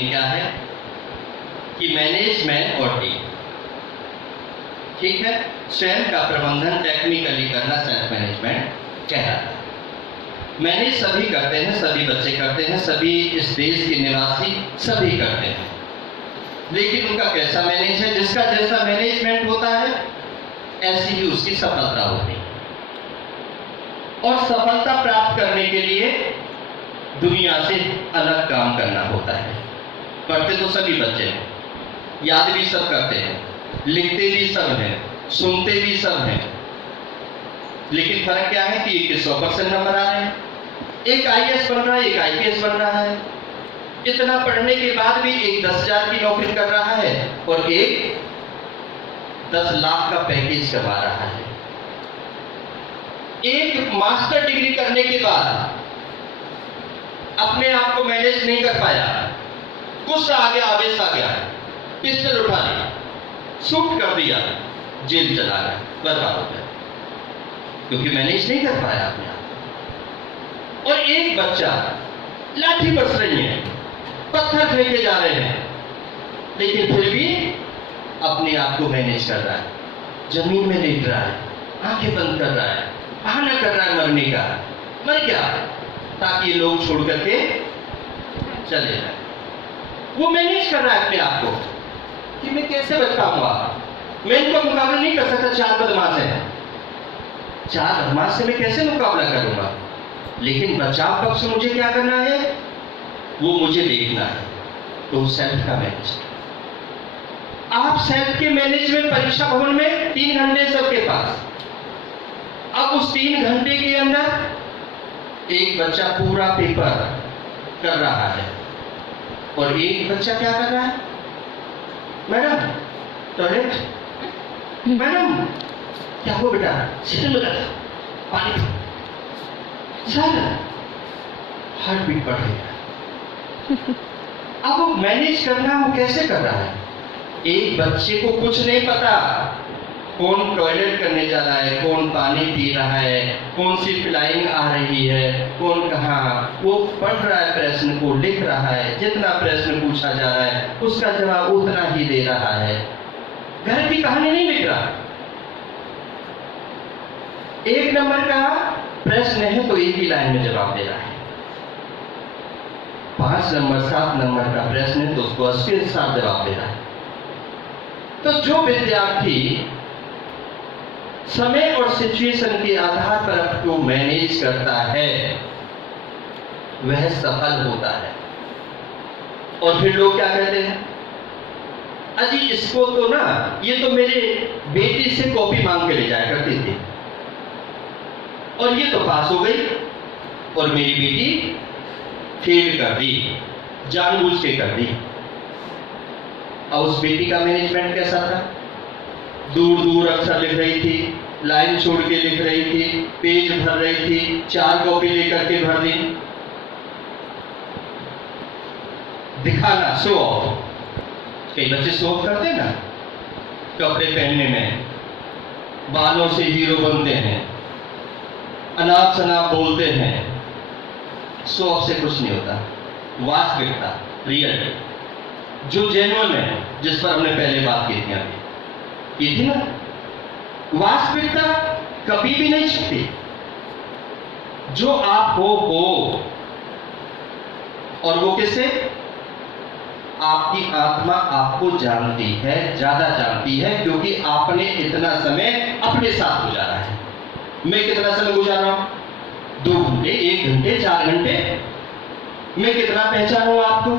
Meaning क्या है कि मैनेजमेंट और टीम, ठीक है, स्वयं का प्रबंधन टेक्निकली करना सेल्फ मैनेजमेंट कहलाता है। मैनेज सभी करते हैं, सभी बच्चे करते हैं, सभी इस देश के निवासी सभी करते हैं, लेकिन उनका कैसा मैनेज है? जिसका जैसा मैनेजमेंट होता है ऐसी ही उसकी सफलता होती है। और सफलता प्राप्त करने के लिए दुनिया से अलग काम करना होता है। पढ़ते तो सभी बच्चे हैं, याद भी सब करते हैं, लिखते भी सब हैं, सुनते भी सब हैं, लेकिन फर्क क्या है कि एक 100% नंबर आ रहे हैं, एक IAS बन रहा है, एक IPS बन रहा है। इतना पढ़ने के बाद भी एक 10,000 की नौकरी कर रहा है और एक 10 लाख का पैकेज कमा रहा है। एक मास्टर डिग्री करने के बाद अपने आप को मैनेज नहीं कर पाया, गुस्सा आ गया, आवेश आ गया, पिस्टल उठा लिया, शूट कर दिया, जेल चला गया, बर्बाद हो गया, क्योंकि मैनेज नहीं कर पाया अपने आप। और एक बच्चा लाठी बरस रही है, पत्थर फेंके जा रहे हैं, लेकिन फिर भी अपने आप को मैनेज कर रहा है, जमीन में लेट रहा है, आंखें बंद कर रहा है, बहाना कर रहा है मरने का, मर गया ताकि लोग छोड़ करके चले जाए। वो मैनेज कर रहा है अपने आप को कि मैं कैसे बच पाऊंगा, मैं इनका मुकाबला नहीं कर सकता, 4 बदमाश हैं, 4 बदमाश से मैं कैसे मुकाबला करूंगा। लेकिन बचाव पक्ष मुझे क्या करना है, वो मुझे देखना है। तो सेल्फ का मैनेज, आप सेल्फ के मैनेजमेंट परीक्षा भवन में 3 घंटे सबके पास। अब उस 3 घंटे के अंदर एक बच्चा पूरा पेपर कर रहा है और एक बच्चा क्या कर रहा है, मैडम टॉयलेट, मैडम क्या हुआ बेटा, सिस्टम लगा था, पानी सर, हार्ट बीट बढ़ गया। अब वो मैनेज करना वो कैसे कर रहा है? एक बच्चे को कुछ नहीं पता, कौन टॉयलेट करने जा रहा है, कौन पानी पी रहा है, कौन सी फ्लाइंग आ रही है, कौन कहाँ, वो पढ़ रहा है, प्रश्न को लिख रहा है, जितना प्रश्न पूछा जा रहा है उसका जवाब उतना ही दे रहा है, घर की कहानी नहीं लिख रहा। 1 नंबर का प्रश्न है तो एक ही लाइन में जवाब दे रहा है, 5 नंबर 7 नंबर का प्रश्न है तो उसको 80 के साथ जवाब दे रहा है। तो जो विद्यार्थी समय और सिचुएशन के आधार पर आपको मैनेज करता है वह सफल होता है। और फिर लोग क्या कहते हैं, अजी इसको तो ना, ये तो मेरे बेटी से कॉपी मांग के ले जाया करती थी और ये तो पास हो गई और मेरी बेटी फेल कर दी, जानबूझ के कर दी। और उस बेटी का मैनेजमेंट कैसा था? दूर दूर अक्षर लिख रही थी, लाइन छोड़ के लिख रही थी, पेज भर रही थी, 4 कॉपी लेकर के भर दी। दिखाना, शो ऑफ। कई बच्चे शो ऑफ करते हैं ना, कपड़े पहनने में, बालों से हीरो बनते हैं, अनाप शनाप बोलते हैं। शो ऑफ से कुछ नहीं होता। वास्तविकता, रियल, जो जेन्युइन है, जिस पर हमने पहले बात की थी, अभी ये थी ना, वास्तविकता कभी भी नहीं छुपती। जो आप हो और वो किससे? आपकी आत्मा आपको जानती है, ज्यादा जानती है, क्योंकि आपने इतना समय अपने साथ गुजारा है। मैं कितना समय गुजारा हूं? 2 घंटे, 1 घंटे, 4 घंटे। मैं कितना पहचानूं आपको?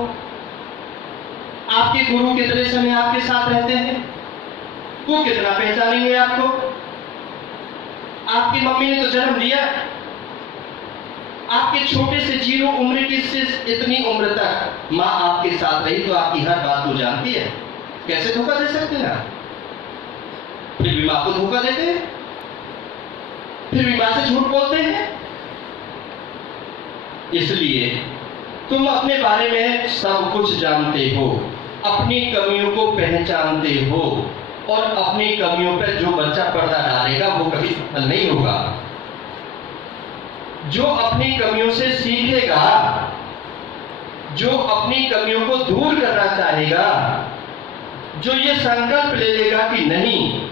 आपके गुरु कितने समय आपके साथ रहते हैं, वो कितना पहचानेंगे आपको? आपकी मम्मी ने तो जन्म दिया, आपके छोटे से 0 उम्र की से इतनी उम्र तक मां आपके साथ रही, तो आपकी हर बात को जानती है। कैसे धोखा दे सकते हैं आप? फिर भी मां को धोखा देते हैं, फिर भी मां से झूठ बोलते हैं। इसलिए तुम अपने बारे में सब कुछ जानते हो, अपनी कमियों को पहचानते हो, और अपनी कमियों पर जो बच्चा पर्दा डालेगा वो कभी सफल नहीं होगा। जो अपनी कमियों से सीखेगा, जो अपनी कमियों को दूर करना चाहेगा, जो ये संकल्प ले लेगा कि नहीं,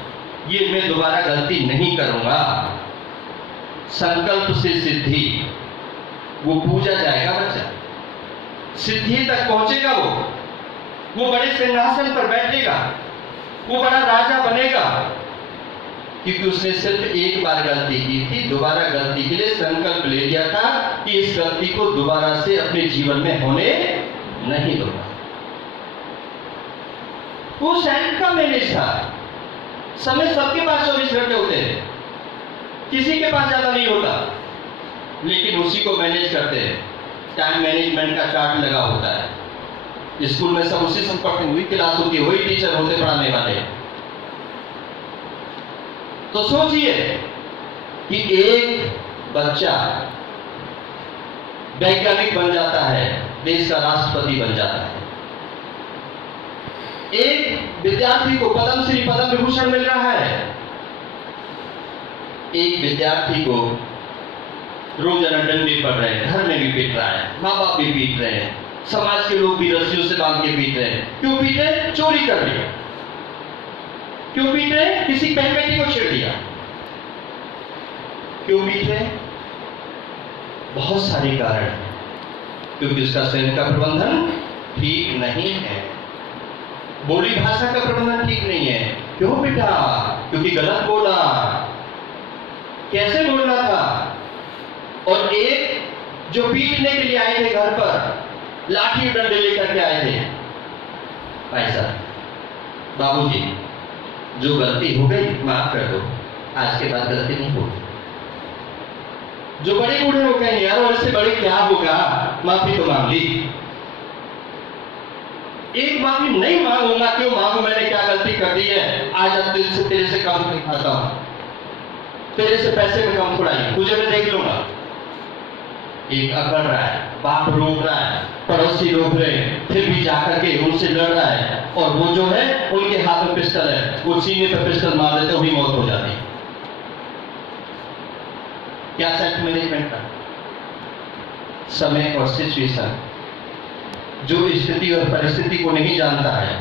ये मैं दोबारा गलती नहीं करूंगा, संकल्प से सिद्धि, वो पूजा जाएगा बच्चा, सिद्धि तक पहुंचेगा, वो बड़े सिंहासन पर बैठेगा, वो बड़ा राजा बनेगा, क्योंकि उसने सिर्फ एक बार गलती की थी, दोबारा गलती के लिए संकल्प ले लिया था कि इस गलती को दोबारा से अपने जीवन में होने नहीं दूंगा। वो सेल्फ का मैनेज था। समय सबके पास 24 घंटे होते हैं, किसी के पास ज्यादा नहीं होता, लेकिन उसी को मैनेज करते हैं। टाइम मैनेजमेंट का चार्ट लगा होता है। स्कूल में सब उसी से पढ़ते, हुई क्लास होती है, वही टीचर होते पढ़ाने वाले। तो सोचिए कि एक बच्चा वैज्ञानिक बन जाता है, देश का राष्ट्रपति बन जाता है। एक विद्यार्थी को पद्मश्री, पद्म विभूषण मिल रहा है। एक विद्यार्थी को रोजाना डंडे पड़ रहे हैं, घर में भी पीट रहा है, माँ बाप भी पीट रहे हैं, समाज के लोग भी रस्सियों से बांध के पीट रहे हैं। क्यों पीट रहे हैं? चोरी कर लिया। क्यों पीट रहे हैं? किसी बहन बेटी को छेड़ दिया। क्यों पीट रहे हैं? बहुत सारे कारण हैं। क्योंकि उसका स्वयं का प्रबंधन ठीक नहीं है, बोली भाषा का प्रबंधन ठीक नहीं है। क्यों बेटा? क्योंकि गलत बोला। कैसे बोलना था? और एक जो पीटने के लिए आए थे घर पर, लाठी डंडे लेकर के आए थे, भाई साहब, बाबूजी, जो गलती हो गई माफ कर दो, आज के बाद गलती नहीं होगी। जो बड़े बूढ़े हो गए यार, और इससे बड़े क्या होगा, माफी तो मांग ली। एक माफी नहीं मांगूंगा, क्यों मांगू? मैंने क्या गलती कर दी है? आज अब दिल से तेरे से कम नहीं खाता हूं, तेरे से पैसे में कम थोड़ाई, तुझे मैं देख लूंगा। एक अकड़ रहा है, बाप रोक रहा है, पड़ोसी रोक रहे हैं, फिर भी जाकर के उनसे लड़ रहा है, और वो जो है उनके हाथ में पिस्टल है, वो सीने पे पिस्टल मार देते, वही मौत हो जाती है। क्या सेल्फ मैनेजमेंट का? समय और सिचुएशन, जो स्थिति और परिस्थिति को नहीं जानता है,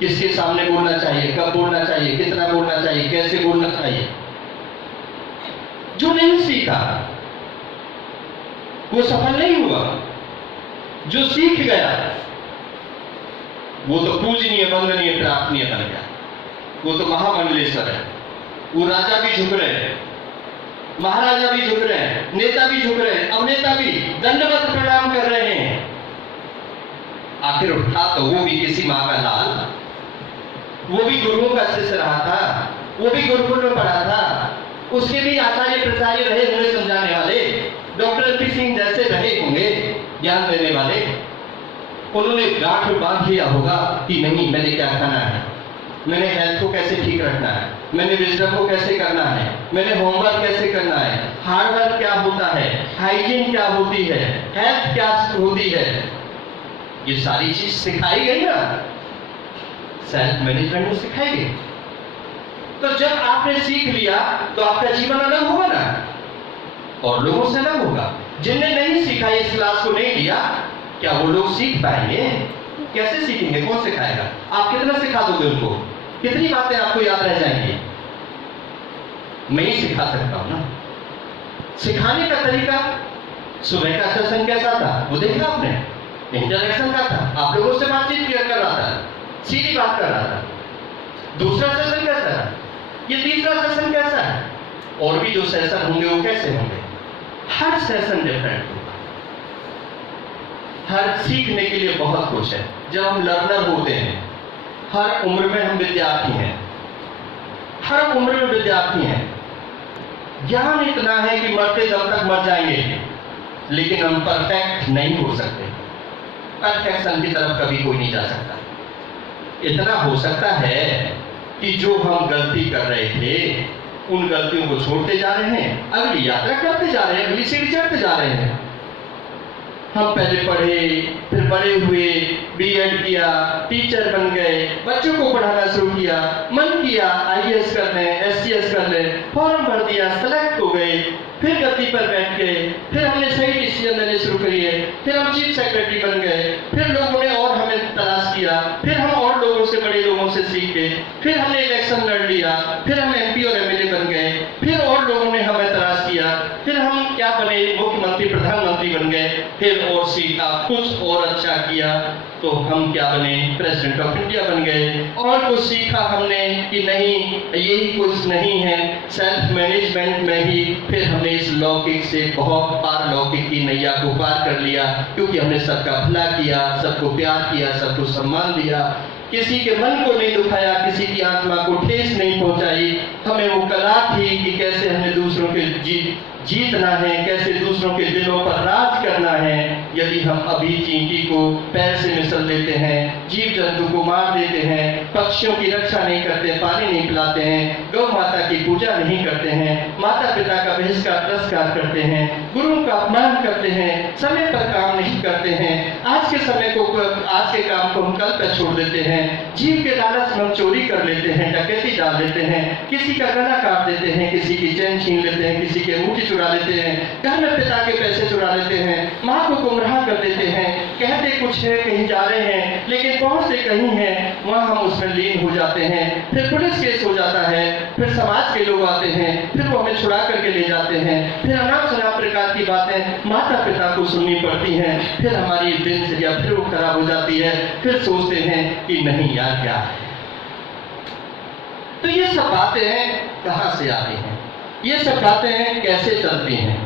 किसके सामने बोलना चाहिए, कब बोलना चाहिए, कितना बोलना चाहिए, कैसे बोलना चाहिए, जो नहीं सीखा वो सफल नहीं हुआ। जो सीख गया वो तो पूजनीय, वंदनीय, प्रार्थनीय बन गया, वो तो महामंडलेश्वर है। वो राजा भी झुक रहे हैं, महाराजा भी झुक रहे हैं, नेता भी झुक रहे हैं, अभिनेता भी दंडवत प्रणाम कर रहे हैं। आखिर उठा तो वो भी किसी माँ का लाल, वो भी गुरुओं का शिष्य रहा था, वो भी गुरुकुल में पढ़ा था, उसके भी आचार्य प्रचार्य रहे होंगे, समझाने वाले, डॉक्टर एल पी सिंह जैसे रहे होंगे ज्ञान देने वाले। उन्होंने गांठ बांध लिया होगा कि नहीं, मैंने क्या खाना है, मैंने हेल्थ को कैसे ठीक रखना है, मैंने विजडम को कैसे करना है, मैंने होमवर्क कैसे करना है, हार्डवर्क क्या होता है, हाइजीन क्या होती है, हेल्थ क्या होती है, ये सारी चीज सिखाई गई ना, सेल्फ मैनेजमेंट में सिखाई गई। तो जब आपने सीख लिया तो आपका जीवन अलग होगा ना, और लोगों से अलग होगा। जिनने नहीं सीखा, इस क्लास को नहीं लिया, क्या वो लोग सीख पाएंगे? कैसे सीखेंगे? कौन सिखाएगा? आप कितना सिखा दोगे उनको? कितनी बातें आपको याद रह जाएंगी? मैं ही सिखा सकता हूं ना। सिखाने का तरीका, सुबह का सेशन कैसा था वो देखा आपने, इंटरेक्शन का था, आप लोगों से बातचीत कर रहा था, सीधी बात कर रहा था। दूसरा सेशन कैसा है, ये तीसरा सेशन कैसा है, और भी जो सेशन होंगे वो कैसे होंगे? हर सेशन डिफरेंट होगा। हर सीखने के लिए बहुत कुछ है। जब हम लर्नर होते हैं, हर उम्र में हम विद्यार्थी हैं, हर उम्र में विद्यार्थी हैं। ज्ञान इतना है कि मरते दम तक मर जाएंगे, लेकिन हम परफेक्ट नहीं हो सकते। परफेक्शन की तरफ कभी कोई नहीं जा सकता। इतना हो सकता है कि जो हम गलती कर रहे थे, उन गलतियों को छोड़ते जा रहे हैं, अगली यात्रा करते जा रहे हैं, अगली सीढ़ी चढ़ते जा रहे हैं। हम पहले पढ़े, फिर बड़े हुए, बीएड किया, टीचर बन गए, बच्चों को पढ़ाना शुरू किया, मन किया आईएएस कर लें, एससीएस कर लें, फॉर्म भर दिया, सेलेक्ट हो गए, फिर गद्दी पर बैठ गए, फिर हमने सही डिसीजन लेने शुरू किए, फिर हम चीफ सेक्रेटरी बन गए, फिर लोगों ने और हमें तलाश किया, फिर हम और लोगों से, बड़े लोगों से सीखे, फिर हमने इलेक्शन लड़ लिया, फिर हम एमपी और एमएलए बन गए, फिर और लोगों ने हमें तलाश किया, फिर हम क्या बने, मुख्यमंत्री प्रधानमंत्री बन गए, फिर और सीखा, कुछ और अच्छा किया तो हम क्या बने, प्रेसिडेंट ऑफ इंडिया बन गए। और कुछ सीखा हमने कि नहीं, यही कुछ नहीं है, सेल्फ मैनेजमेंट में ही फिर हमने इस लौकिक से बहुत पार लौकिक की नैया को पार कर लिया, क्योंकि हमने सबका भला किया, सबको प्यार किया, सबको सम्मान दिया, किसी के मन को नहीं दुखाया, किसी की आत्मा को ठेस नहीं पहुंचाई। हमें वो कला थी कि कैसे हमें दूसरों के जीतना है, कैसे दूसरों के दिलों पर राज करना है। यदि हम अभी चींटी को पैर से मिसल लेते हैं, जीव जंतु को मार देते हैं, पक्षियों की रक्षा नहीं करते, पानी नहीं पिलाते हैं, गौ माता की पूजा नहीं करते हैं, माता पिता का बहिष्कार तिरस्कार करते हैं, गुरुओं का अपमान करते हैं, समय पर काम नहीं करते हैं, आज के समय को, आज के काम को हम कल पर छोड़ देते हैं, जीव के लालच में हम चोरी कर लेते हैं, डकैती डाल देते हैं, किसी का गला काट देते हैं, किसी की चैन छीन लेते हैं, किसी के अंगूठी चुरा लेते हैं, घर में पिता के पैसे चुरा लेते हैं, माँ को गुमराह कर देते हैं, कहते कुछ है, कहीं जा रहे हैं, लेकिन पहुंचते कहीं हैं, वहां हम उसमें लीन हो जाते हैं। फिर पुलिस केस हो जाता है, फिर समाज के लोग आते हैं, फिर वो हमें छुड़ा करके ले जाते हैं, फिर अनाप शनाप प्रकार की बातें माता पिता को सुननी पड़ती हैं, फिर हमारी दिनचर्या फिर वो खराब हो जाती है, फिर सोचते हैं कि नहीं यार क्या है। तो ये सब बातें कहाँ से आती हैं, ये सब बातें कैसे चलती हैं?